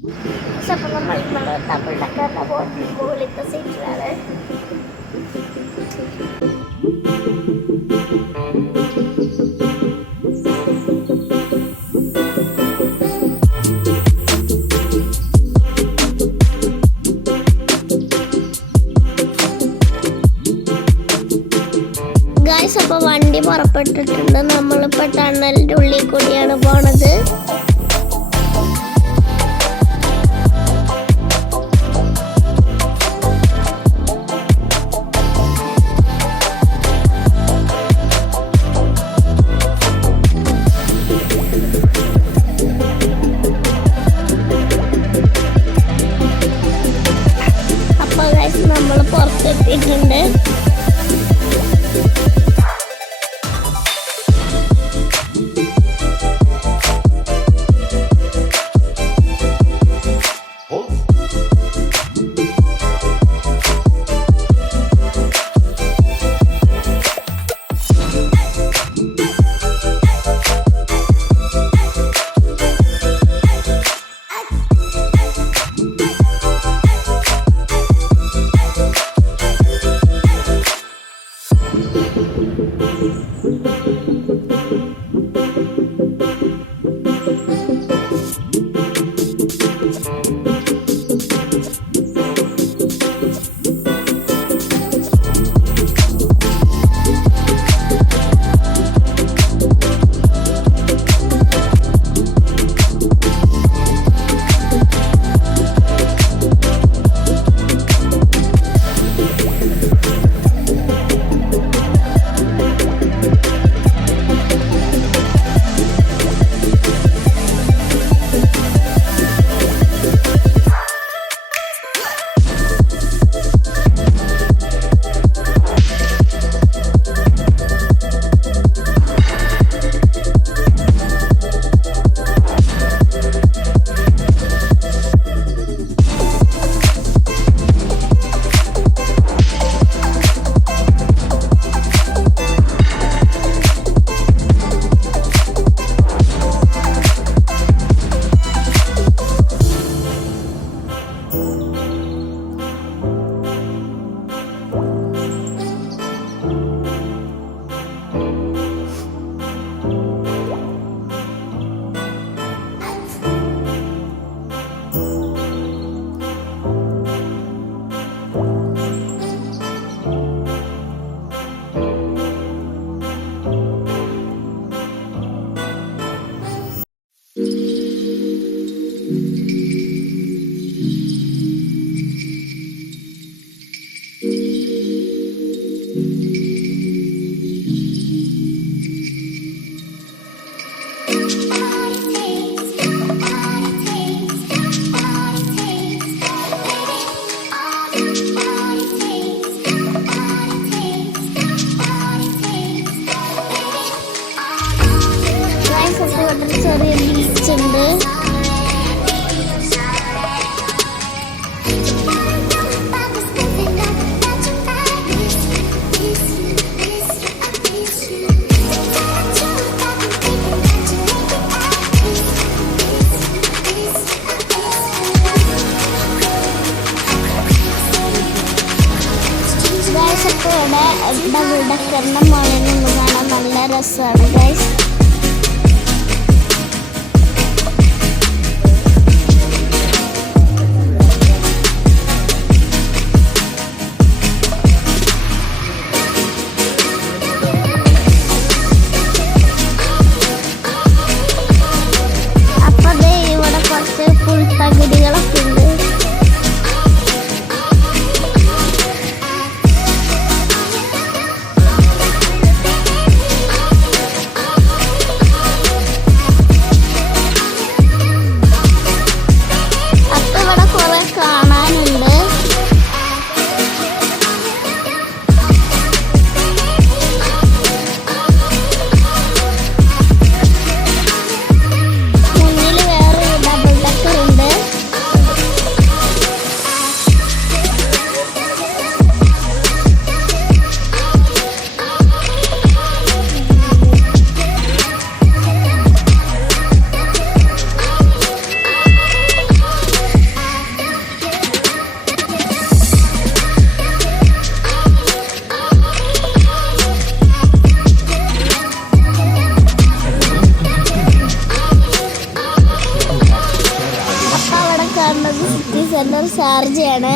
അപ്പം നമ്മൾ തമിഴിലൊക്കെ പോകുന്ന മുകളിലത്തെ സീറ്റിലാണ്. അപ്പോൾ വണ്ടി പുറപ്പെട്ടിട്ടുണ്ട്. നമ്മളിപ്പോൾ ടണലിൻ്റെ ഉള്ളിൽ കൂടിയാണ് പോണത്. അപ്പോൾ നമ്മൾ പുറത്തെത്തിയിട്ടുണ്ട്. ചെറിയ ബീച്ചുണ്ട്. ഇവിടെ വിടക്കറിന്റെ മുകളിൽ നിന്ന് കാണാൻ നല്ല രസമാണ് ഗൈസ്. ഇത് സിറ്റി സെന്റർ ഷാർജയാണ്.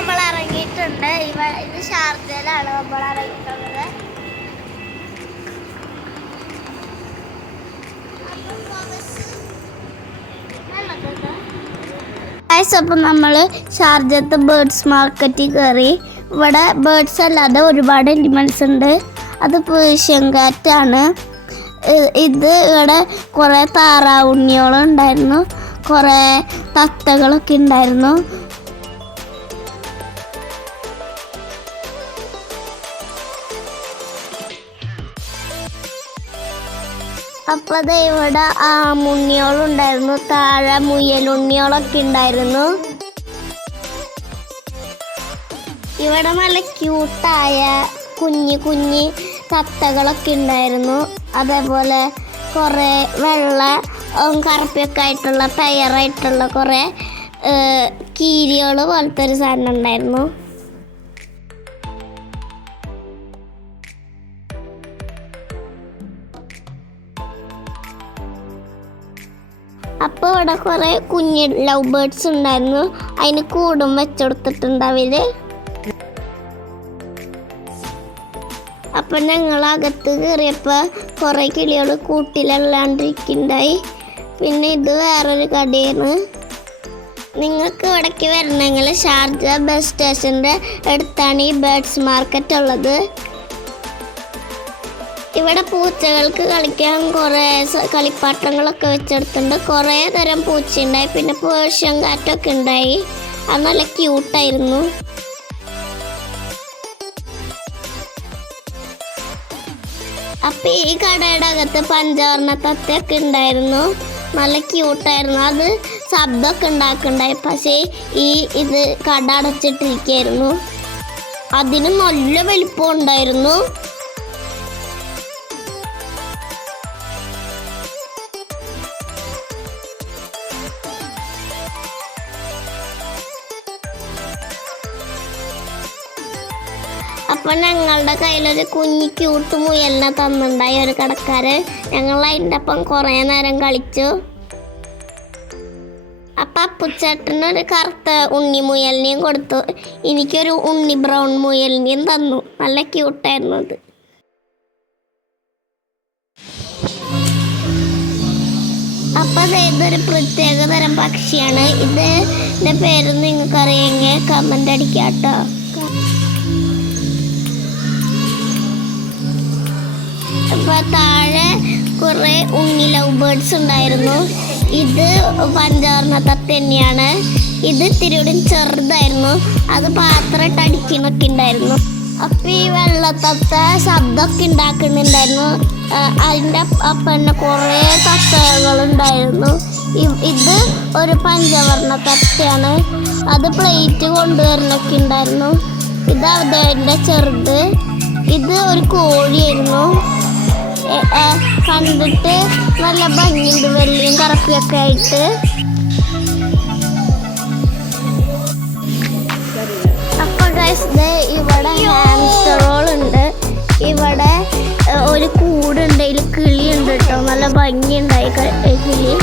നമ്മൾ ഇറങ്ങിയിട്ടുണ്ട്. ഇത് ഷാർജയിലാണ് നമ്മൾ ഇറങ്ങിയിട്ടുള്ളത്. അപ്പം നമ്മൾ ഷാർജത്തെ ബേർഡ്സ് മാർക്കറ്റിൽ കയറി. ഇവിടെ ബേർഡ്സ് അല്ലാതെ ഒരുപാട് അനിമൽസ് ഉണ്ട്. അത് പേർഷ്യൻ കാറ്റാണ്. ഇത് ഇവിടെ കുറേ താറാവുണ്ണികളുണ്ടായിരുന്നു, കുറേ തത്തകളൊക്കെ ഉണ്ടായിരുന്നു. അപ്പോൾ ഇവിടെ ആമുണ്ണികളുണ്ടായിരുന്നു, താഴെ മുയലുണ്ണികളൊക്കെ ഉണ്ടായിരുന്നു. ഇവിടെ നല്ല ക്യൂട്ടായ കുഞ്ഞി കുഞ്ഞി തത്തകളൊക്കെ ഉണ്ടായിരുന്നു. അതേപോലെ കുറേ വെള്ള കറുപ്പൊക്കെ ആയിട്ടുള്ള ടയറായിട്ടുള്ള കുറേ കീരികൾ പോലത്തെ ഒരു സാധനം ഉണ്ടായിരുന്നു. അപ്പോൾ ഇവിടെ കുറേ കുഞ്ഞ് ലവ് ബേർഡ്സ് ഉണ്ടായിരുന്നു. അതിന് കൂടും വെച്ചെടുത്തിട്ടുണ്ട് അവർ. അപ്പം ഞങ്ങൾ അകത്ത് കയറിയപ്പോൾ കുറേ കിളികൾ കൂട്ടിലല്ലാണ്ടിരിക്കുന്നുണ്ടായി. പിന്നെ ഇത് വേറൊരു കടയാണ്. നിങ്ങൾക്ക് ഇവിടേക്ക് വരണമെങ്കിൽ ഷാർജ ബസ് സ്റ്റേഷൻ്റെ അടുത്താണ് ഈ ബേർഡ്സ് മാർക്കറ്റ് ഉള്ളത്. ഇവിടെ പൂച്ചകൾക്ക് കളിക്കാൻ കുറേ കളിപ്പാട്ടങ്ങളൊക്കെ വെച്ചെടുത്തിട്ടുണ്ട്. കുറേ തരം പൂച്ചയുണ്ടായി. പിന്നെ പേർഷ്യൻ കാറ്റൊക്കെ ഉണ്ടായി. അത് നല്ല ക്യൂട്ടായിരുന്നു. അപ്പം ഈ കടയുടെ അകത്ത് പഞ്ചവർണ്ണ തത്തയൊക്കെ ഉണ്ടായിരുന്നു. നല്ല ക്യൂട്ടായിരുന്നു. അത് ശബ്ദമൊക്കെ ഉണ്ടാക്കുന്നുണ്ടായി. പക്ഷേ ഇത് കട അടച്ചിട്ടിരിക്കുകയായിരുന്നു. അതിന് നല്ല വലിപ്പം ഉണ്ടായിരുന്നു. അപ്പം ഞങ്ങളുടെ കയ്യിലൊരു കുഞ്ഞി ക്യൂട്ട് മുയലിനെ തന്നിട്ടുണ്ടായി ഒരു കടക്കാരൻ. ഞങ്ങൾ അതിൻ്റെ ഒപ്പം കുറേ നേരം കളിച്ചു. അപ്പം അപ്പുച്ചേട്ടനൊരു കറുത്ത ഉണ്ണി മുയലിനെയും കൊടുത്തു. എനിക്കൊരു ഉണ്ണി ബ്രൗൺ മുയലിനെയും തന്നു. നല്ല ക്യൂട്ടായിരുന്നു അത്. അപ്പം ഇതൊരു പ്രത്യേക തരം പക്ഷിയാണ്. ഇതിൻ്റെ പേര് നിങ്ങൾക്ക് അറിയെങ്കിൽ കമൻ്റ് അടിക്കാം കേട്ടോ. അപ്പം താഴെ കുറേ ഉണ്ണി ലവ് ബേർഡ്സ് ഉണ്ടായിരുന്നു. ഇത് പഞ്ചവർണ്ണ തത്ത തന്നെയാണ്. ഇത് ഇത്തിരി ചെറുതായിരുന്നു. അത് പാത്രം ഇട്ട് അടിക്കുന്നൊക്കെ ഉണ്ടായിരുന്നു. അപ്പം ഈ വെള്ളത്തത്ത ശബ്ദമൊക്കെ ഉണ്ടാക്കുന്നുണ്ടായിരുന്നു. അതിൻ്റെ അപ്പം തന്നെ കുറേ തത്തകളുണ്ടായിരുന്നു. ഇത് ഒരു പഞ്ചവർണ്ണ തത്തയാണ്. അത് പ്ലേറ്റ് കൊണ്ടുവരുന്നൊക്കെ ഉണ്ടായിരുന്നു. ഇത് അതിൻ്റെ ചെറുത്. ഇത് ഒരു കോഴിയായിരുന്നു. കണ്ടിട്ട് നല്ല ഭംഗിയുണ്ട്, വെള്ളയും കറുപ്പിയൊക്കെ ആയിട്ട്. അപ്പൊ ഗൈസ് ഇവിടെ ഹാംസ്റ്ററുകളുണ്ട്. ഇവിടെ ഒരു കൂടുണ്ട്, ഇതിൽ കിളിയുണ്ട് കേട്ടോ. നല്ല ഭംഗിയുണ്ടായി കിളി.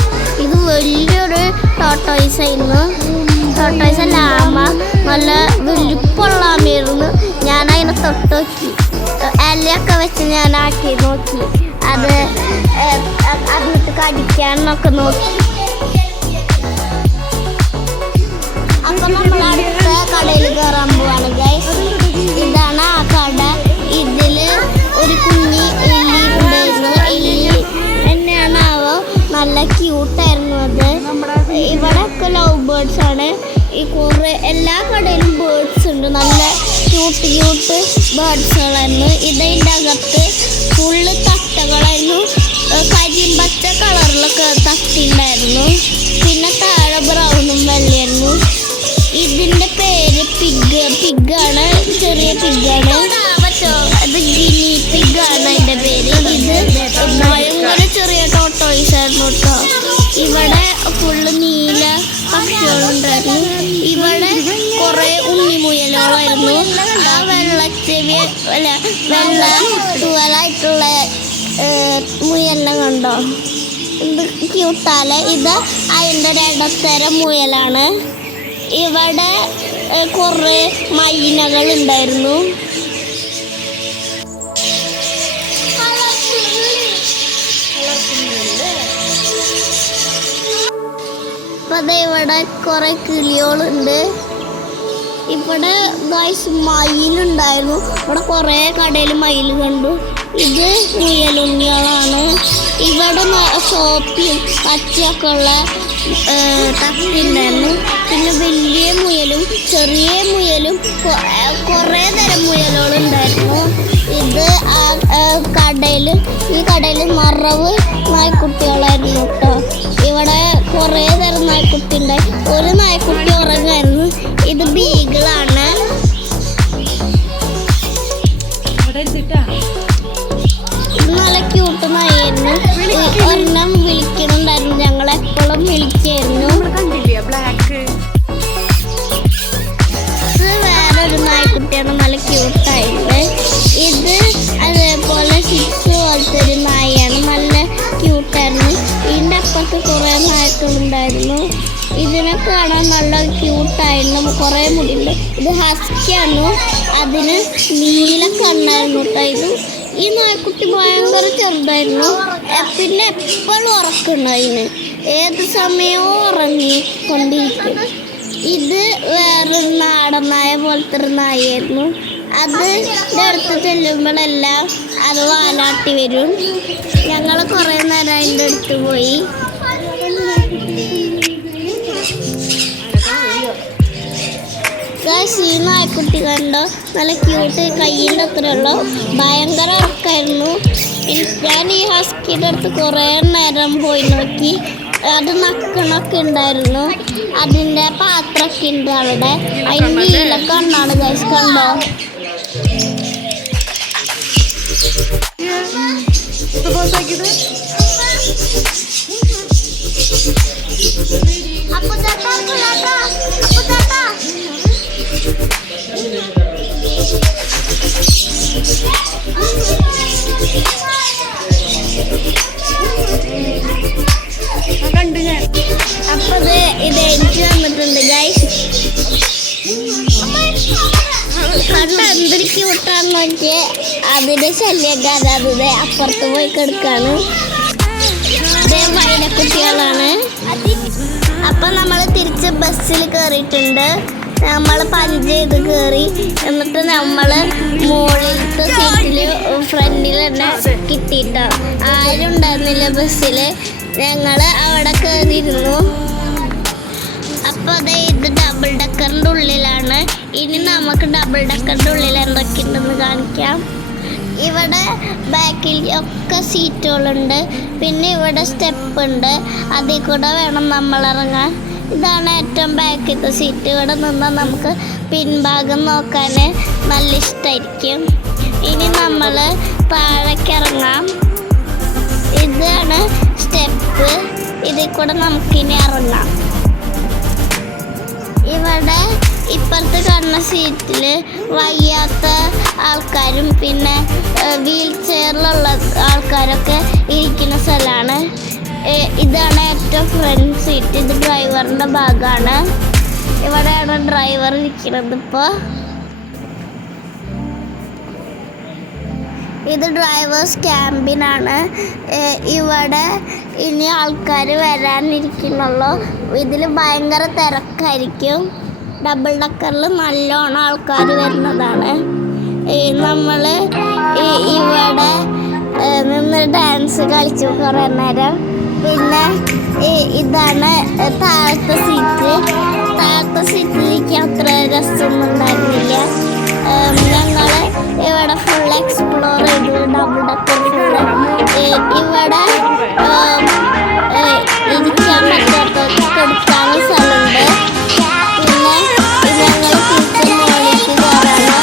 ഇത് വലിയൊരു ടോട്ടോയ്സ് ആയിരുന്നു. ടോട്ടോയ്സ് അല്ല, ആമ. നല്ല വലിപ്പമുള്ള ആമയായിരുന്നു. ഞാൻ അതിനെ തൊട്ട് നോക്കി, ഇലയൊക്കെ വെച്ച് ഞാൻ ആക്കി നോക്കി. അത് അതിട്ട് കടിക്കാനൊക്കെ നോക്കി. അപ്പൊ നമ്മൾ അടുത്ത കടയിൽ കയറാൻ പോവാണ് ഗൈസ്. ഇതാണ് ആ കട. ഇതില് ഒരു കുഞ്ഞി എലി ഉണ്ടായിരുന്നു. എലി തന്നെയാണാവോ, നല്ല ക്യൂട്ടായിരുന്നു അത്. ഇവിടെ ഒക്കെ ലവ് ബേർഡ്സ് ആണ്. ഈ കുറേ എല്ലാ കടയിലും ബേർഡ്സ് ഉണ്ട്. നല്ല ക്യൂട്ട് ബേർഡ്സുകളായിരുന്നു. ഇതിൻ്റെ അകത്ത് ഫുള്ള് തത്തകളായിരുന്നു. കരിമ്പച്ച കളറിലൊക്കെ തത്തിണ്ടായിരുന്നു. പിന്നെ താഴെ ബ്രൗണും വെള്ളയായിരുന്നു. ഇതിൻ്റെ പേര് പിഗാണ്. ചെറിയ പിഗാണ്. അത് ഗിനി പിഗാണ് അതിൻ്റെ പേര്. ഇത് ഭയങ്കര ചെറിയ ടോട്ടോയ്സ് ആയിരുന്നു കേട്ടോ. ഇവിടെ ഫുള്ള് നീല പക്ഷികളുണ്ടായിരുന്നു. ഇവിടെ കുറേ ഉണ്ണിമുയലുകളായിരുന്നു. ആ വെള്ളച്ചെവി വെള്ള തൂവലായിട്ടുള്ള മുയലിനെ കണ്ടോ, ഇത് ക്യൂട്ടാല്. ഇത് അതിൻ്റെ ഒരു ഇടത്തരം മുയലാണ്. ഇവിടെ കുറേ മൈനകൾ ഉണ്ടായിരുന്നു. അപ്പം ഇവിടെ കുറേ കിളികളുണ്ട്. ഇവിടെ ഗൈസ് മയിലുണ്ടായിരുന്നു. ഇവിടെ കുറേ കടയിൽ മയിൽ കണ്ടു. ഇത് മുയലുണ്ണികളാണ്. ഇവിടെ സോപ്പിയും പച്ചയൊക്കെ ഉള്ള തത്തിണ്ടായിരുന്നു. പിന്നെ വലിയ മുയലും ചെറിയ മുയലും കുറേ തരം മുയലുകളുണ്ടായിരുന്നു. ഇത് ഈ കടയിൽ നിറവ് നായ്ക്കുട്ടികളായിരുന്നു കേട്ടോ. ഇവിടെ കുറേ തരം നായ്ക്കുട്ടി ഉണ്ടായി. ഒരു നായ്ക്കുട്ടി ഉറങ്ങായിരുന്നു. ഇത് ബീഗിളാണ്. ഇത് നല്ല ക്യൂട്ട് നായായിരുന്നു. ഒരെണ്ണം വിളിക്കുന്നുണ്ടായിരുന്നു. ഞങ്ങളെപ്പോഴും വിളിക്കായിരുന്നു. ഇത് വേറൊരു നായ്ക്കുട്ടിയാണ്. നല്ല ക്യൂട്ടായിരുന്നു. ഇത് അതേപോലെ സിക്സ് പോലത്തെ ഒരു നായയാണ്. നല്ല ക്യൂട്ടായിരുന്നു. ഇതിൻ്റെ അപ്പുറത്ത് കുറേ നായ്ക്കളുണ്ടായിരുന്നു. ഇതിനെ കാണാൻ നല്ല ക്യൂട്ടായിരുന്നു. കുറേ മുടിയുണ്ട്. ഇത് ഹസ്കിയാണ്. അതിന് നീല കണ്ണായിരുന്നു കേട്ടോ. ഈ നായ്ക്കുട്ടി ഭയങ്കര ചെറുതായിരുന്നു. പിന്നെ എപ്പോഴും ഉറക്കുണ്ടായിരുന്നു. ഏത് സമയവും ഉറങ്ങിക്കൊണ്ടിരിക്കും. ഇത് വേറൊരു നാടൻ നായ പോലത്തെ ഒരു നായായിരുന്നു. അത് അടുത്ത് ചെല്ലുമ്പോഴെല്ലാം അത് വാലാട്ടി വരും. ഞങ്ങൾ കുറേ നേരം അതിൻ്റെ അടുത്ത് പോയി. ഈ നായ്ക്കുട്ടി കണ്ടോ, നല്ല ക്യൂട്ട്. കയ്യിൻ്റെ അത്രയുള്ളൂ. ഭയങ്കര ഉറക്കായിരുന്നു. ഞാൻ ഈ ഹസ്കിയുടെ അടുത്ത് കുറേ നേരം പോയി നോക്കി. അത് നക്കണൊക്കെ ഉണ്ടായിരുന്നു. അതിൻ്റെ പാത്രമൊക്കെ ഉണ്ട് അവിടെ. അതിന് നീല കണ്ണാണ് ഗൈസ്. കണ്ടോ, അപ്പൊ ഇത് എനിക്ക് വന്നിട്ടുണ്ട് ഗൈസ്. കണ്ട എന്തൊരു ക്യൂട്ടാന്ന് നോക്കിയേ. അതിന്റെ ശല്യക്കാരൻ അതിന്റെ അപ്പുറത്ത് പോയി കിടക്കാണ്. ഇതേ വൈലക്കുട്ടികളാണ്. അപ്പൊ നമ്മൾ തിരിച്ച് ബസ്സിൽ കയറിയിട്ടുണ്ട്. നമ്മൾ പഞ്ച് ചെയ്ത് കയറി. എന്നിട്ട് നമ്മൾ മുകളിലത്തെ സീറ്റിൽ ഫ്രണ്ടിൽ തന്നെ കിട്ടിയിട്ടോ. ആരും ഉണ്ടായിരുന്നില്ല ബസ്സിൽ. ഞങ്ങൾ അവിടെ കയറിയിരുന്നു. അപ്പോൾ അതെ ഇത് ഡബിൾ ഡക്കറിൻ്റെ ഉള്ളിലാണ്. ഇനി നമുക്ക് ഡബിൾ ഡക്കറിൻ്റെ ഉള്ളിൽ എന്തൊക്കെയുണ്ടെന്ന് കാണിക്കാം. ഇവിടെ ബാക്കിൽ ഒക്കെ സീറ്റുകളുണ്ട്. പിന്നെ ഇവിടെ സ്റ്റെപ്പ് ഉണ്ട്. അതിൽ കൂടെ വേണം നമ്മൾ ഇറങ്ങാൻ. ഇതാണ് ഏറ്റവും ബാക്കിലത്തെ സീറ്റ്. ഇവിടെ നിന്നാൽ നമുക്ക് പിൻഭാഗം നോക്കാൻ നല്ല ഇഷ്ടമായിരിക്കും. ഇനി നമ്മൾ താഴേക്ക് ഇറങ്ങാം. ഇതാണ് സ്റ്റെപ്പ്. ഇതിൽ കൂടെ നമുക്കിനി ഇറങ്ങാം. ഇവിടെ ഇപ്പുറത്ത് കാണുന്ന സീറ്റിൽ വയ്യാത്ത ആൾക്കാരും പിന്നെ വീൽ ചെയറിലുള്ള ആൾക്കാരൊക്കെ ഇരിക്കുന്ന സ്ഥലമാണ്. ഇതാണ് ഏറ്റവും ഫ്രണ്ട് സീറ്റ്. ഇത് ഡ്രൈവറിൻ്റെ ഭാഗമാണ്. ഇവിടെയാണ് ഡ്രൈവർ ഇരിക്കുന്നത്. ഇപ്പോൾ ഇത് ഡ്രൈവേഴ്സ് ക്യാമ്പിനാണ്. ഇവിടെ ഇനി ആൾക്കാർ വരാനിരിക്കുന്നുള്ളൂ. ഇതിൽ ഭയങ്കര തിരക്കായിരിക്കും. ഡബിൾ ഡക്കറിൽ നല്ലോണം ആൾക്കാർ വരുന്നതാണ്. നമ്മൾ ഇവിടെ നിന്ന് ഡാൻസ് കളിച്ചു കുറേ നേരം. പിന്നെ ഇതാണ് താഴത്തെ സീറ്റ്. താഴത്തെ സീറ്റിലേക്ക് അത്ര രസമൊന്നും ഉണ്ടായിരുന്നില്ല. ഞങ്ങൾ ഇവിടെ ഫുൾ എക്സ്പ്ലോർ ചെയ്തു. Double decker full. ഇവിടെ ഇരിക്കാൻ പറ്റാത്ത കൊടുക്കാനുള്ള സ്ഥലമുണ്ട്. പിന്നെ ഞങ്ങൾ തിരിച്ച് മുകളിലേക്ക് കയറാണ്.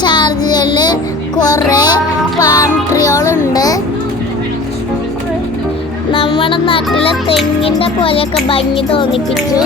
ഷാർജയിൽ കുറേ പാം ട്രീകളുണ്ട്. നമ്മുടെ നാട്ടിലെ തെങ്ങിൻ്റെ പോലെയൊക്കെ ഭംഗി തോന്നിപ്പിച്ചു.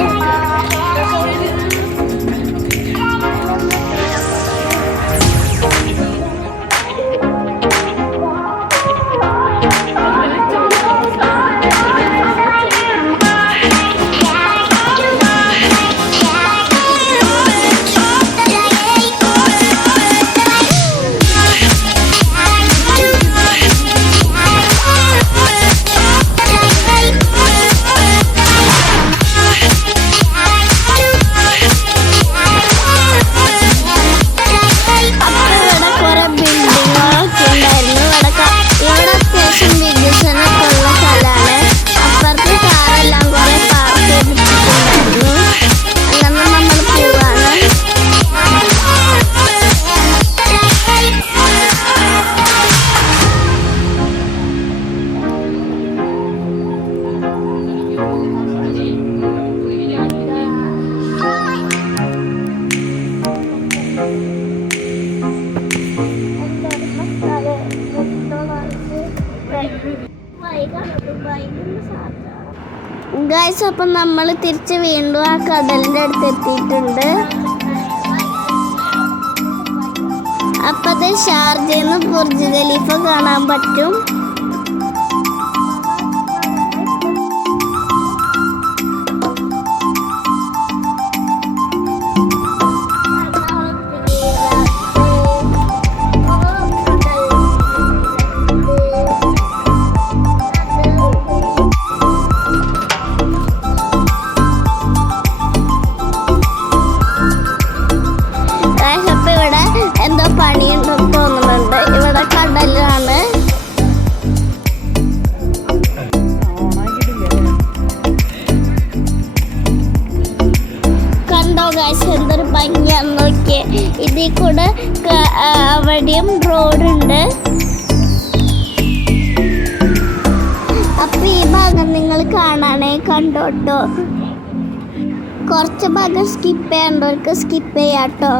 ഗൈസ്, അപ്പം നമ്മൾ തിരിച്ച് വീണ്ടും ആ കടലിൻ്റെ അടുത്ത് എത്തിയിട്ടുണ്ട്. അപ്പം അത് ഷാർജയിൽ നിന്ന് ബുർജ് ഖലീഫ കാണാൻ പറ്റും. എന്തോ പണിയുണ്ടെന്ന് തോന്നുന്നുണ്ട്. ഇവിടെ കടലാണ്. അവിടെയും റോഡുണ്ട്. അപ്പൊ ഈ ഭാഗം നിങ്ങൾ കാണാനേ കണ്ടോട്ടോ. കുറച്ച് ഭാഗം സ്കിപ്പ് ചെയ്യേണ്ടവർക്ക് സ്കിപ്പ് ചെയ്യാട്ടോ.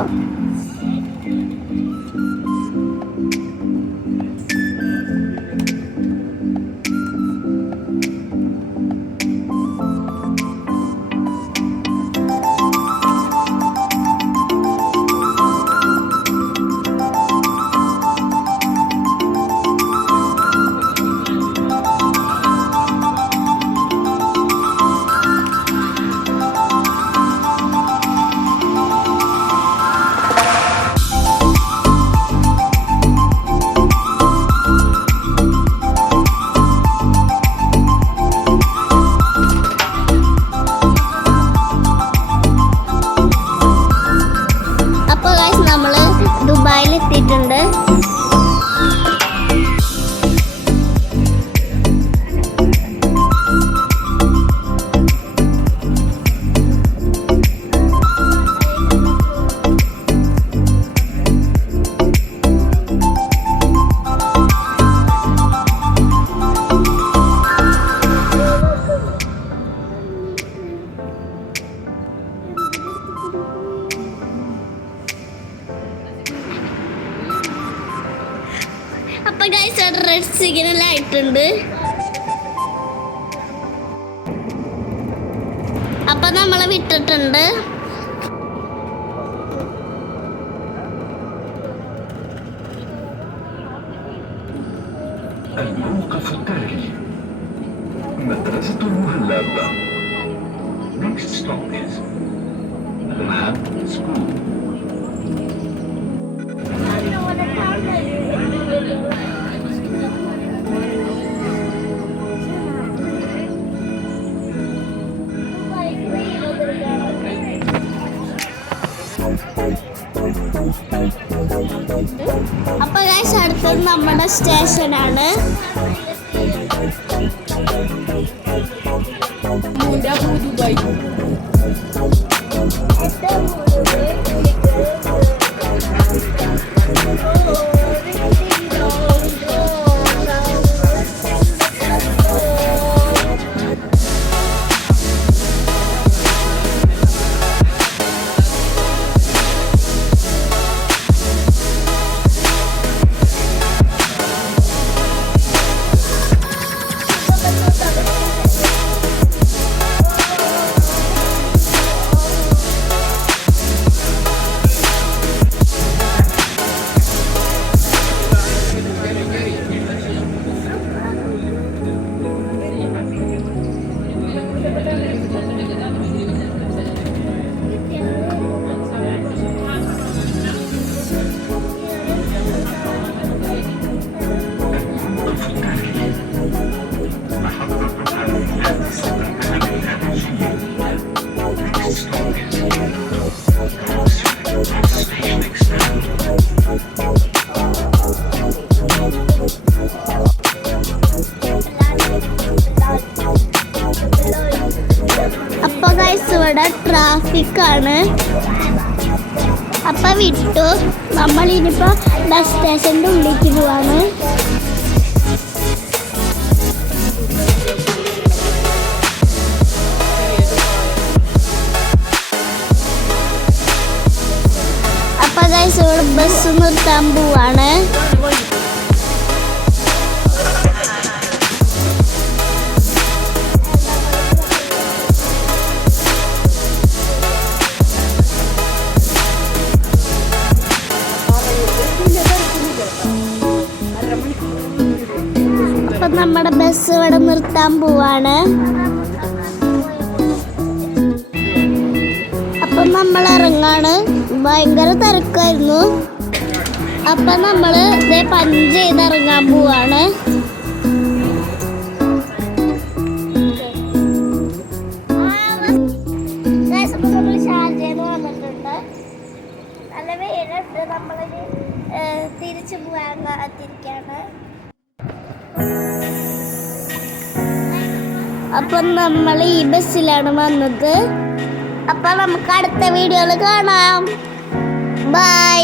ദുബായിലെത്തിയിട്ടുണ്ട്. അപ്പൊ ഗൈസ് റെഡ് സിഗ്നൽ ആയിട്ടുണ്ട്. അപ്പൊ നമ്മളെ വിട്ടിട്ടുണ്ട്. الموقف التالي مدرسة المهلب. Next stop is Lahab School. അപ്പൊ ഗൈസ് അടുത്തത് നമ്മുടെ സ്റ്റേഷനാണ്. അപ്പൊ ഗൈസ് ഇവിടെ ട്രാഫിക് ആണ്. അപ്പൊ വിട്ടു. നമ്മൾ ഇനിയിപ്പോ ബസ് സ്റ്റേഷന്റെ ഉള്ളിലേക്ക് പോവാണ്. അപ്പൊ ഗൈസ് ഇവിടെ ബസ് നിർത്താൻ പോവാണ്. അപ്പൊ നമ്മുടെ ബസ് ഇവിടെ നിർത്താൻ പോവാണ്. അപ്പൊ നമ്മൾ ഇറങ്ങാണ്. ഭയങ്കര തിരക്കായിരുന്നു. അപ്പൊ നമ്മള് ഇതേ പഞ്ച് ചെയ്ത് ഇറങ്ങാൻ പോവാണ്. നല്ല വെയിലുണ്ട്. നമ്മളിന് തിരിച്ചു പോകാൻ കാത്തിരിക്കാണ്. അപ്പൊ നമ്മൾ ഈ ബസ്സിലാണ് വന്നത്. അപ്പൊ നമുക്ക് അടുത്ത വീഡിയോയിൽ കാണാം. ബൈ.